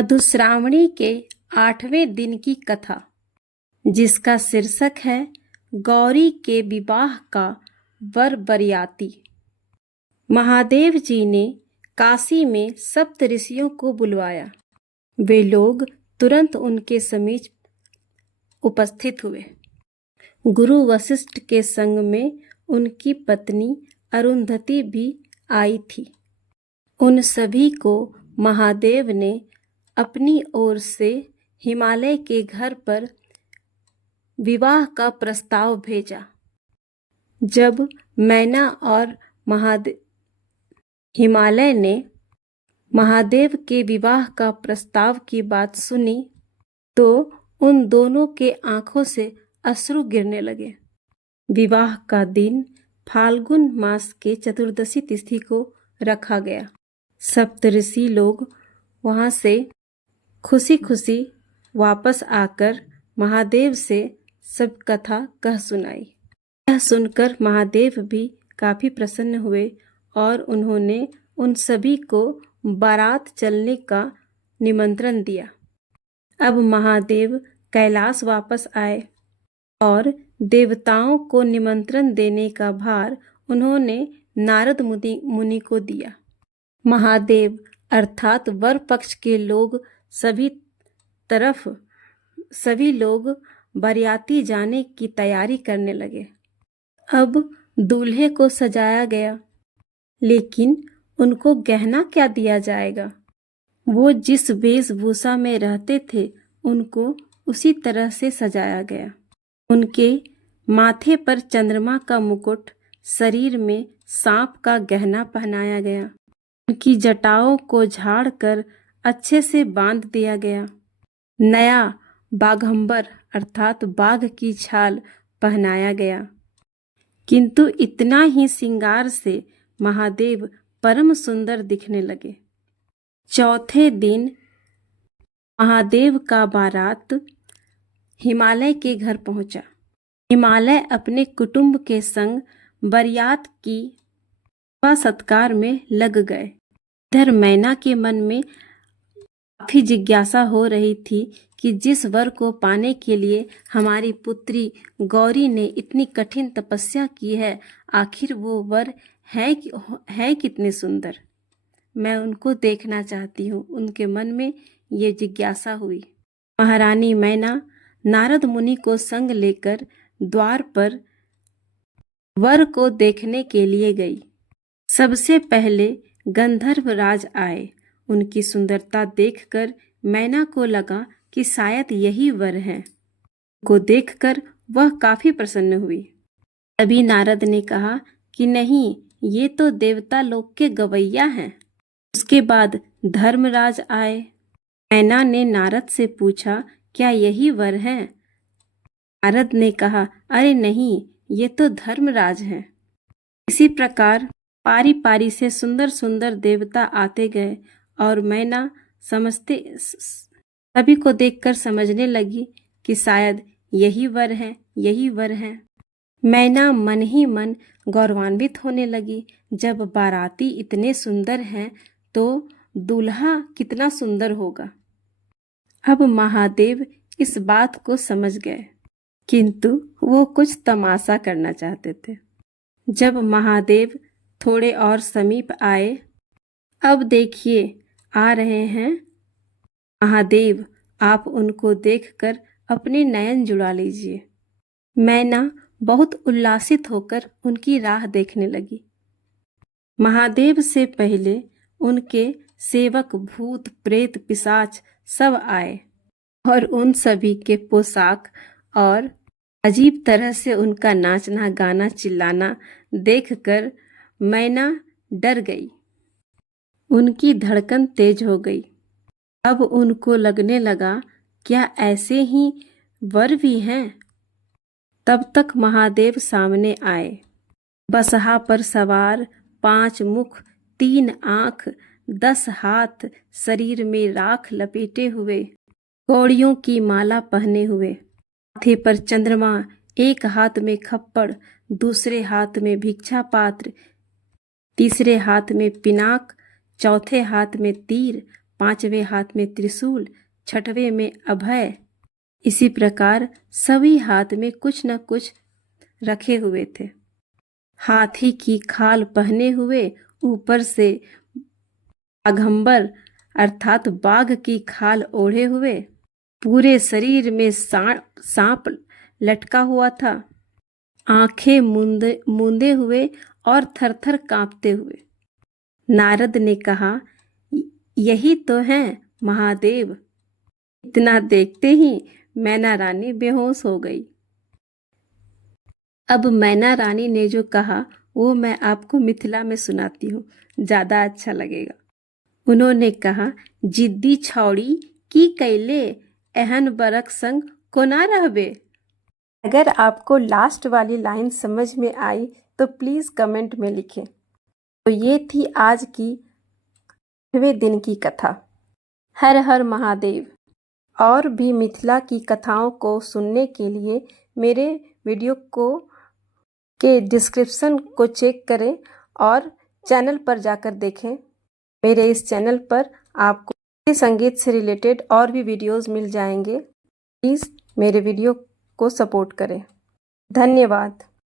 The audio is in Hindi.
मधुश्रावणी के 8वें दिन की कथा, जिसका शीर्षक है गौरी के विवाह का वर बरियाती। महादेव जी ने काशी में सप्त ऋषियों को बुलवाया। वे लोग तुरंत उनके समीप उपस्थित हुए। गुरु वशिष्ठ के संग में उनकी पत्नी अरुंधति भी आई थी। उन सभी को महादेव ने अपनी ओर से हिमालय के घर पर विवाह का प्रस्ताव भेजा। जब मैना और हिमालय ने महादेव के विवाह का प्रस्ताव की बात सुनी तो उन दोनों के आंखों से अश्रु गिरने लगे। विवाह का दिन फाल्गुन मास के चतुर्दशी तिथि को रखा गया। सप्तऋषि लोग वहां से खुशी खुशी वापस आकर महादेव से सब कथा कह सुनाई। यह सुनकर महादेव भी काफी प्रसन्न हुए और उन्होंने उन सभी को बारात चलने का निमंत्रण दिया। अब महादेव कैलाश वापस आए और देवताओं को निमंत्रण देने का भार उन्होंने नारद मुनि को दिया। महादेव अर्थात वर पक्ष के लोग सभी लोग बरियाती जाने की तैयारी करने लगे। अब दूल्हे को सजाया गया, लेकिन उनको गहना क्या दिया जाएगा? वो जिस वेशभूषा में रहते थे उनको उसी तरह से सजाया गया। उनके माथे पर चंद्रमा का मुकुट, शरीर में सांप का गहना पहनाया गया। उनकी जटाओं को झाड़कर अच्छे से बांध दिया गया। नया बाघंबर अर्थात बाघ की छाल पहनाया गया। किंतु इतना ही श्रृंगार से महादेव परम सुंदर दिखने लगे। चौथे दिन महादेव का बारात हिमालय के घर पहुंचा। हिमालय अपने कुटुंब के संग बरियात की सत्कार में लग गए। इधर मैना के मन में काफी जिज्ञासा हो रही थी कि जिस वर को पाने के लिए हमारी पुत्री गौरी ने इतनी कठिन तपस्या की है, आखिर वो वर है कितने सुंदर। मैं उनको देखना चाहती हूँ। उनके मन में ये जिज्ञासा हुई। महारानी मैना नारद मुनि को संग लेकर द्वार पर वर को देखने के लिए गई। सबसे पहले गंधर्व राज आए। उनकी सुंदरता देखकर मैना को लगा कि शायद यही वर है। उनको देखकर वह काफी प्रसन्न हुई। तभी नारद ने कहा कि नहीं, ये तो देवता लोक के गवैया हैं। उसके बाद धर्मराज आए। मैना ने नारद से पूछा, क्या यही वर है? नारद ने कहा, अरे नहीं, ये तो धर्मराज हैं। इसी प्रकार पारी पारी से सुंदर सुंदर देवता आते गए और मैना सभी को देखकर समझने लगी कि शायद यही वर है। मैना मन ही मन गौरवान्वित होने लगी। जब बाराती इतने सुंदर हैं तो दूल्हा कितना सुंदर होगा। अब महादेव इस बात को समझ गए, किंतु वो कुछ तमाशा करना चाहते थे। जब महादेव थोड़े और समीप आए, अब देखिए आ रहे हैं महादेव, आप उनको देखकर अपने नयन जुड़ा लीजिए। मैना बहुत उल्लासित होकर उनकी राह देखने लगी। महादेव से पहले उनके सेवक भूत प्रेत पिशाच सब आए और उन सभी के पोशाक और अजीब तरह से उनका नाचना गाना चिल्लाना देखकर मैना डर गई। उनकी धड़कन तेज हो गई। अब उनको लगने लगा, क्या ऐसे ही वर भी हैं? तब तक महादेव सामने आए। बसहा पर सवार, 5 मुख, 3 आंख, 10 हाथ, शरीर में राख लपेटे हुए, कौड़ियों की माला पहने हुए, माथे पर चंद्रमा, एक हाथ में खप्पड़, दूसरे हाथ में भिक्षा पात्र, तीसरे हाथ में पिनाक, चौथे हाथ में तीर, 5वें हाथ में त्रिशूल, 6वें में अभय। इसी प्रकार सभी हाथ में कुछ न कुछ रखे हुए थे। हाथी की खाल पहने हुए, ऊपर से बाघंबर अर्थात बाघ की खाल ओढ़े हुए, पूरे शरीर में सांप लटका हुआ था, आंखें मूंदे हुए और थरथर कांपते हुए। नारद ने कहा, यही तो हैं महादेव। इतना देखते ही मैना रानी बेहोश हो गई। अब मैना रानी ने जो कहा वो मैं आपको मिथिला में सुनाती हूँ, ज्यादा अच्छा लगेगा। उन्होंने कहा, जिद्दी छौड़ी की कैले एहन बरक संग को ना रहबे। अगर आपको लास्ट वाली लाइन समझ में आई तो प्लीज कमेंट में लिखें। तो ये थी आज की 8वें दिन की कथा। हर हर महादेव। और भी मिथिला की कथाओं को सुनने के लिए मेरे वीडियो के डिस्क्रिप्शन को चेक करें और चैनल पर जाकर देखें। मेरे इस चैनल पर आपको संगीत से रिलेटेड और भी वीडियोस मिल जाएंगे। प्लीज़ मेरे वीडियो को सपोर्ट करें। धन्यवाद।